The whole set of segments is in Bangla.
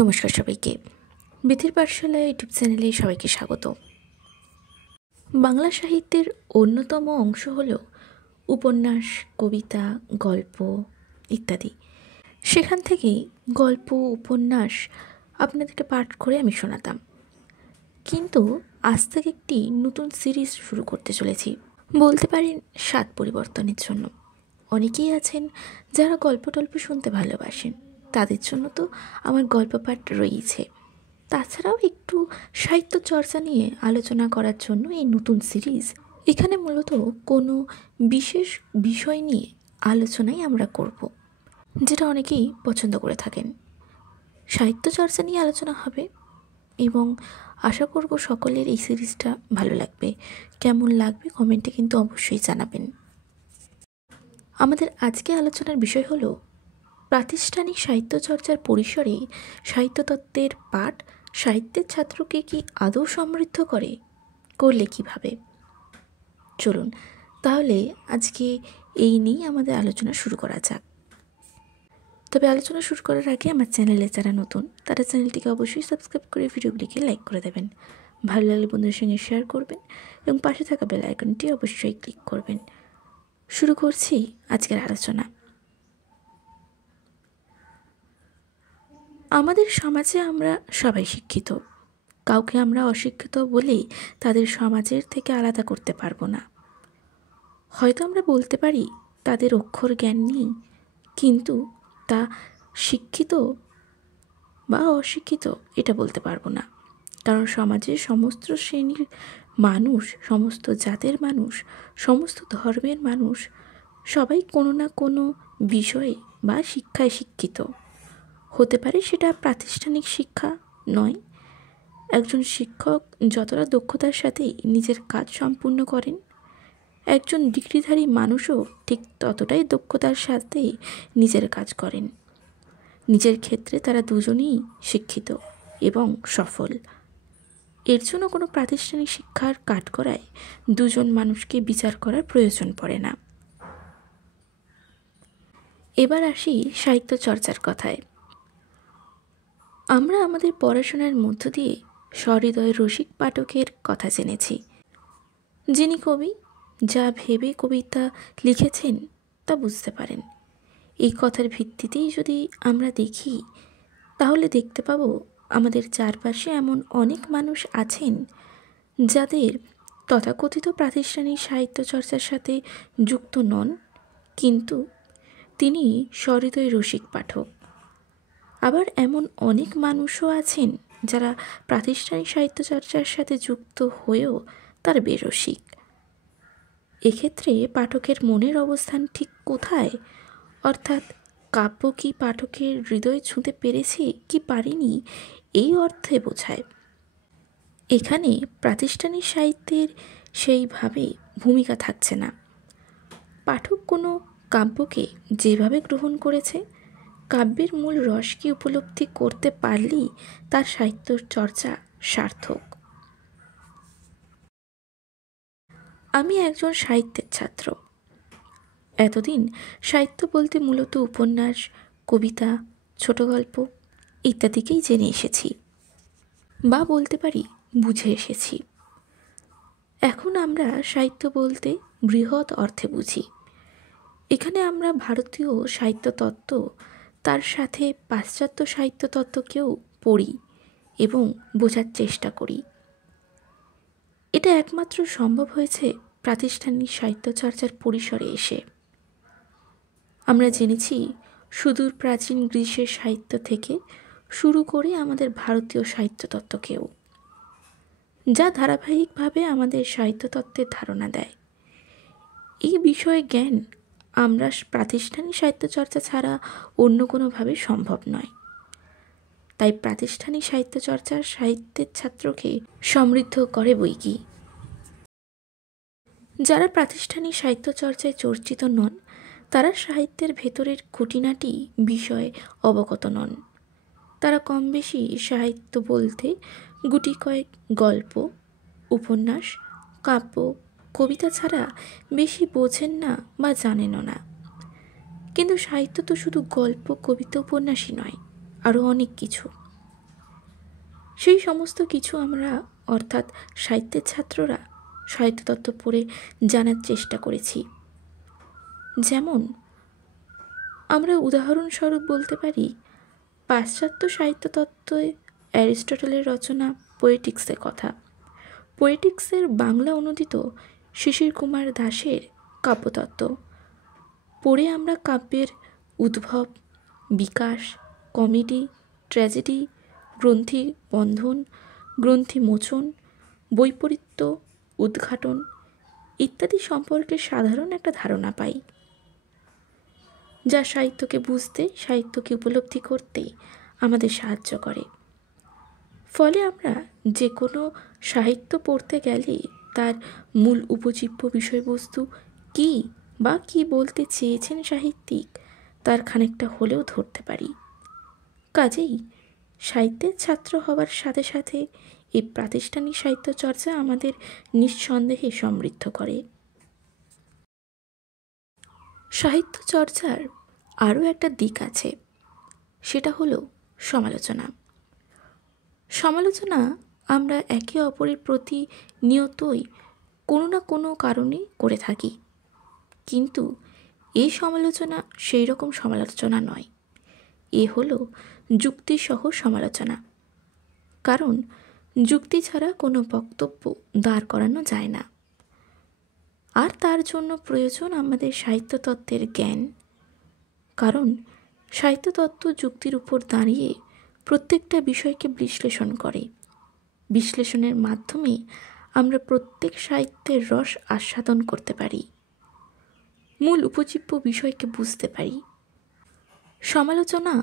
নমস্কার সবাইকে। বিথির পাঠশালা ইউটিউব চ্যানেলে সবাইকে স্বাগত। বাংলা সাহিত্যের অন্যতম অংশ হল উপন্যাস, কবিতা, গল্প ইত্যাদি। সেখান থেকেই গল্প, উপন্যাস আপনাদেরকে পাঠ করে আমি শোনাতাম। কিন্তু আজ থেকে একটি নতুন সিরিজ শুরু করতে চলেছি, বলতে পারেন স্বাদ পরিবর্তনের জন্য। অনেকেই আছেন যারা গল্প টল্প শুনতে ভালোবাসেন, তাদের জন্য তো আমার গল্প পাঠ রয়েছে। তাছাড়াও একটু সাহিত্য চর্চা নিয়ে আলোচনা করার জন্য এই নতুন সিরিজ। এখানে মূলত কোনো বিশেষ বিষয় নিয়ে আলোচনাই আমরা করব, যেটা অনেকেই পছন্দ করে থাকেন। সাহিত্য চর্চা নিয়ে আলোচনা হবে এবং আশা করব সকলের এই সিরিজটা ভালো লাগবে। কেমন লাগবে কমেন্টে কিন্তু অবশ্যই জানাবেন। আমাদের আজকে আলোচনার বিষয় হলো প্রাতিষ্ঠানিক সাহিত্য চর্চার পরিসরে সাহিত্যতত্ত্বের পাঠ সাহিত্যের ছাত্রকে কি আদৌ সমৃদ্ধ করলে কিভাবে। চলুন তাহলে আজকে এই নিয়ে আমাদের আলোচনা শুরু করা যাক। তবে আলোচনা শুরু করার আগে আমার চ্যানেলে যারা নতুন তারা চ্যানেলটিকে অবশ্যই সাবস্ক্রাইব করে ভিডিওগুলিকে লাইক করে দেবেন, ভালো লাগলে বন্ধুদের সঙ্গে শেয়ার করবেন এবং পাশে থাকা বেল আইকনটি অবশ্যই ক্লিক করবেন। শুরু করছি আজকের আলোচনা। আমাদের সমাজে আমরা সবাই শিক্ষিত। কাউকে আমরা অশিক্ষিত বলেই তাদের সমাজের থেকে আলাদা করতে পারবো না। হয়তো আমরা বলতে পারি তাদের অক্ষর জ্ঞান নেই, কিন্তু তা শিক্ষিত বা অশিক্ষিত এটা বলতে পারবো না। কারণ সমাজের সমস্ত শ্রেণীর মানুষ, সমস্ত জাতের মানুষ, সমস্ত ধর্মের মানুষ সবাই কোনো না কোনো বিষয়ে বা শিক্ষায় শিক্ষিত হতে পারে। সেটা প্রাতিষ্ঠানিক শিক্ষা নয়। একজন শিক্ষক যতটা দক্ষতার সাথে নিজের কাজ সম্পূর্ণ করেন, একজন ডিগ্রিধারী মানুষও ঠিক ততটাই দক্ষতার সাথে নিজের কাজ করেন। নিজের ক্ষেত্রে তারা দুজনেই শিক্ষিত এবং সফল। এর জন্য কোনো প্রাতিষ্ঠানিক শিক্ষার কাঠগড়ায় দুজন মানুষকে বিচার করার প্রয়োজন পড়ে না। এবার আসি সাহিত্য চর্চার কথায়। আমরা আমাদের পড়াশোনার মধ্য দিয়ে সহৃদয় রসিক পাঠকের কথা জেনেছি, যিনি কবি যা ভেবে কবিতা লিখেছেন তা বুঝতে পারেন। এই কথার ভিত্তিতেই যদি আমরা দেখি তাহলে দেখতে পাবো আমাদের চারপাশে এমন অনেক মানুষ আছেন যাদের তথাকথিত প্রাতিষ্ঠানিক সাহিত্য চর্চার সাথে যুক্ত নন, কিন্তু তিনি সহৃদয় রসিক পাঠক। আবার এমন অনেক মানুষও আছেন যারা প্রাতিষ্ঠানিক সাহিত্য চর্চার সাথে যুক্ত হয়েও তার বেরসিক। এক্ষেত্রে পাঠকের মনের অবস্থান ঠিক কোথায়, অর্থাৎ কাব্য কি পাঠকের হৃদয় ছুঁতে পেরেছে কি পারেনি, এই অর্থে বোঝায়। এখানে প্রাতিষ্ঠানিক সাহিত্যের সেইভাবে ভূমিকা থাকছে না। পাঠক কোনো কাব্যকে যেভাবে গ্রহণ করেছে, কাব্যের মূল রসকে উপলব্ধি করতে পারলেই তার সাহিত্য চর্চা সার্থক। আমি একজন সাহিত্যের ছাত্র। এতদিন সাহিত্য বলতে মূলত উপন্যাস, কবিতা, ছোট গল্প ইত্যাদিকেই জেনে এসেছি বা বলতে পারি বুঝে এসেছি। এখন আমরা সাহিত্য বলতে বৃহৎ অর্থে বুঝি। এখানে আমরা ভারতীয় সাহিত্য তত্ত্ব, তার সাথে পাশ্চাত্য সাহিত্য তত্ত্বকেও পড়ি এবং বোঝার চেষ্টা করি। এটা একমাত্র সম্ভব হয়েছে প্রাতিষ্ঠানিক সাহিত্য চর্চার পরিসরে এসে। আমরা জেনেছি সুদূর প্রাচীন গ্রীসের সাহিত্য থেকে শুরু করে আমাদের ভারতীয় সাহিত্য তত্ত্বকেও, যা ধারাবাহিকভাবে আমাদের সাহিত্য তত্ত্বের ধারণা দেয়। এই বিষয়ে জ্ঞান আমরা প্রাতিষ্ঠানিক সাহিত্য চর্চা ছাড়া অন্য কোনোভাবে সম্ভব নয়। তাই প্রাতিষ্ঠানিক সাহিত্য চর্চা সাহিত্যের ছাত্রকে সমৃদ্ধ করে বইকি। যারা প্রাতিষ্ঠানিক সাহিত্য চর্চায় চর্চিত নন, তারা সাহিত্যের ভেতরের খুঁটিনাটি বিষয়ে অবগত নন। তারা কম বেশি সাহিত্য বলতে গুটি কয়েক গল্প, উপন্যাস, কাব্য, কবিতা ছাড়া বেশি বোঝেন না বা জানেনও না। কিন্তু সাহিত্য তো শুধু গল্প, কবিতা, উপন্যাসই নয়, আরও অনেক কিছু। সেই সমস্ত কিছু আমরা অর্থাৎ সাহিত্যের ছাত্ররা সাহিত্যতত্ত্ব পড়ে জানার চেষ্টা করেছি। যেমন আমরা উদাহরণস্বরূপ বলতে পারি, পাশ্চাত্য সাহিত্যতত্ত্বে অ্যারিস্টটলের রচনা পোয়েটিক্সের কথা। পোয়েটিক্সের বাংলা অনুদিত শিশির কুমার দাশের কাব্যতত্ত্ব পড়ে আমরা কাব্যের উদ্ভব, বিকাশ, কমেডি, ট্র্যাজেডি, গ্রন্থি বন্ধন, গ্রন্থি মোচন, বৈপরীত্য, উদ্ঘাটন ইত্যাদি সম্পর্কে সাধারণ একটা ধারণা পাই, যা সাহিত্যকে বুঝতে, সাহিত্যকে উপলব্ধি করতে আমাদের সাহায্য করে। ফলে আমরা যে কোনো সাহিত্য পড়তে গেলে তার মূল উপজীব্য বিষয়বস্তু কী বা কী বলতে চেয়েছেন সাহিত্যিক তার খানিকটা হলেও ধরতে পারি। কাজেই সাহিত্যের ছাত্র হওয়ার সাথে সাথে এই প্রাতিষ্ঠানিক সাহিত্য চর্চা আমাদের নিঃসন্দেহে সমৃদ্ধ করে। সাহিত্য চর্চার আরও একটা দিক আছে, সেটা হলো সমালোচনা। সমালোচনা আমরা একে অপরের প্রতি নিয়তই কোনো না কোনো কারণে করে থাকি, কিন্তু এই সমালোচনা সেই রকম সমালোচনা নয়। এ হলো যুক্তিসহ সমালোচনা, কারণ যুক্তি ছাড়া কোনো বক্তব্য দাঁড় করানো যায় না। আর তার জন্য প্রয়োজন আমাদের সাহিত্যতত্ত্বের জ্ঞান, কারণ সাহিত্যতত্ত্ব যুক্তির উপর দাঁড়িয়ে প্রত্যেকটা বিষয়কে বিশ্লেষণ করে। বিশ্লেষণের মাধ্যমে আমরা প্রত্যেক সাহিত্যের রস আস্বাদন করতে পারি, মূল উপজীব্য বিষয়কে বুঝতে পারি। সমালোচনা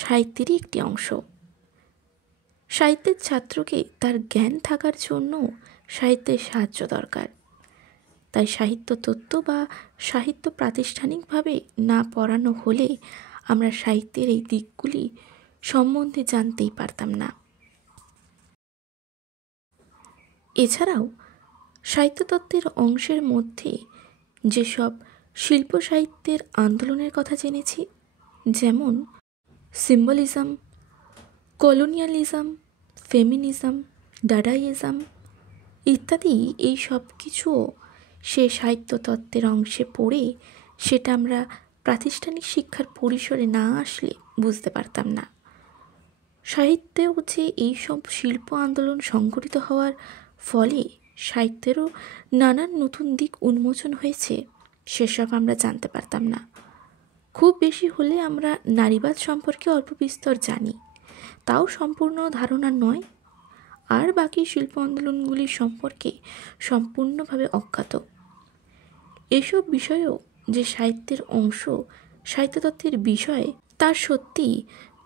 সাহিত্যেরই একটি অংশ। সাহিত্যের ছাত্রকে তার জ্ঞান থাকার জন্য সাহিত্যের সাহায্য দরকার। তাই সাহিত্য তত্ত্ব বা সাহিত্য প্রাতিষ্ঠানিকভাবে না পড়ানো হলে আমরা সাহিত্যের এই দিকগুলি সম্বন্ধে জানতেই পারতাম না। এছাড়াও সাহিত্যতত্ত্বের অংশের মধ্যে যেসব শিল্প সাহিত্যের আন্দোলনের কথা জেনেছি, যেমন সিম্বলিজম, কলোনিয়ালিজম, ফেমিনিজম, ডাডাইজম ইত্যাদি, এই সব কিছুও সে সাহিত্যতত্ত্বের অংশে পড়ে সেটা আমরা প্রাতিষ্ঠানিক শিক্ষার পরিসরে না আসলে বুঝতে পারতাম না। সাহিত্যেও যে এইসব শিল্প আন্দোলন সংঘটিত হওয়ার ফলে সাহিত্যেরও নানান নতুন দিক উন্মোচন হয়েছে, সেসব আমরা জানতে পারতাম না। খুব বেশি হলে আমরা নারীবাদ সম্পর্কে অল্প বিস্তর জানি, তাও সম্পূর্ণ ধারণা নয়। আর বাকি শিল্প আন্দোলনগুলি সম্পর্কে সম্পূর্ণভাবে অজ্ঞাত। এসব বিষয়েও যে সাহিত্যের অংশ, সাহিত্যতত্ত্বের বিষয়, তার সত্যি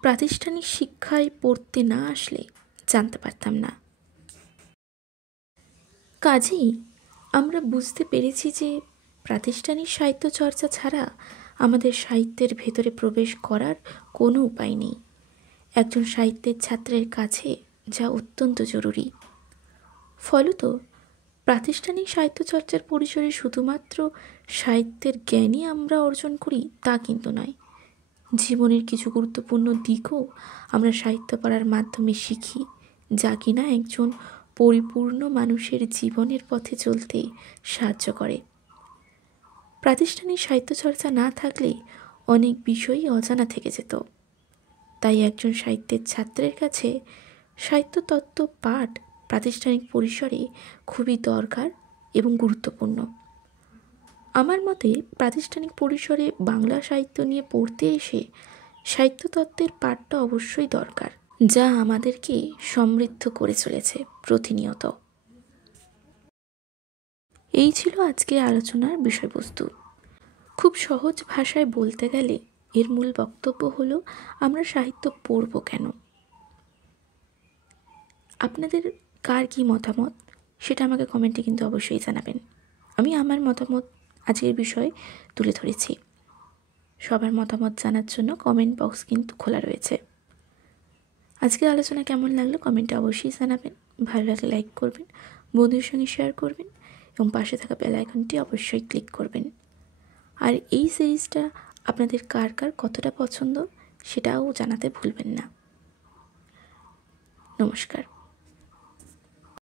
প্রাতিষ্ঠানিক শিক্ষায় পড়তে না আসলে জানতে পারতাম না। কাজেই আমরা বুঝতে পেরেছি যে প্রাতিষ্ঠানিক সাহিত্য চর্চা ছাড়া আমাদের সাহিত্যের ভেতরে প্রবেশ করার কোনো উপায় নেই। একজন সাহিত্যের ছাত্রের কাছে যা অত্যন্ত জরুরি। ফলত প্রাতিষ্ঠানিক সাহিত্য চর্চার পরিসরে শুধুমাত্র সাহিত্যের জ্ঞানই আমরা অর্জন করি তা কিন্তু নয়। জীবনের কিছু গুরুত্বপূর্ণ দিকও আমরা সাহিত্য পড়ার মাধ্যমে শিখি, যা কিনা একজন পরিপূর্ণ মানুষের জীবনের পথে চলতে সাহায্য করে। প্রাতিষ্ঠানিক সাহিত্য চর্চা না থাকলে অনেক বিষয়ই অজানা থেকে যেত। তাই একজন সাহিত্যের ছাত্রের কাছে সাহিত্যতত্ত্ব পাঠ প্রাতিষ্ঠানিক পরিসরে খুবই দরকার এবং গুরুত্বপূর্ণ। আমার মতে প্রাতিষ্ঠানিক পরিসরে বাংলা সাহিত্য নিয়ে পড়তে এসে সাহিত্যতত্ত্বের পাঠটা অবশ্যই দরকার, যা আমাদেরকে সমৃদ্ধ করে চলেছে প্রতিনিয়ত। এই ছিল আজকের আলোচনার বিষয়বস্তু। খুব সহজ ভাষায় বলতে গেলে এর মূল বক্তব্য হলো, আমরা সাহিত্য পড়ব কেন? আপনাদের কার কী মতামত সেটা আমাকে কমেন্টে কিন্তু অবশ্যই জানাবেন। আমি আমার মতামত আজকের বিষয়ে তুলে ধরেছি। সবার মতামত জানার জন্য কমেন্ট বক্স কিন্তু খোলা রয়েছে। আজকের আলোচনা কেমন লাগলো কমেন্টে অবশ্যই জানাবেন। ভালো লাগলে লাইক করবেন, বন্ধুদের সঙ্গে শেয়ার করবেন এবং পাশে থাকা বেল আইকনটি অবশ্যই ক্লিক করবেন। আর এই সিরিজটা আপনাদের কার কার কতটা পছন্দ সেটাও জানাতে ভুলবেন না। নমস্কার।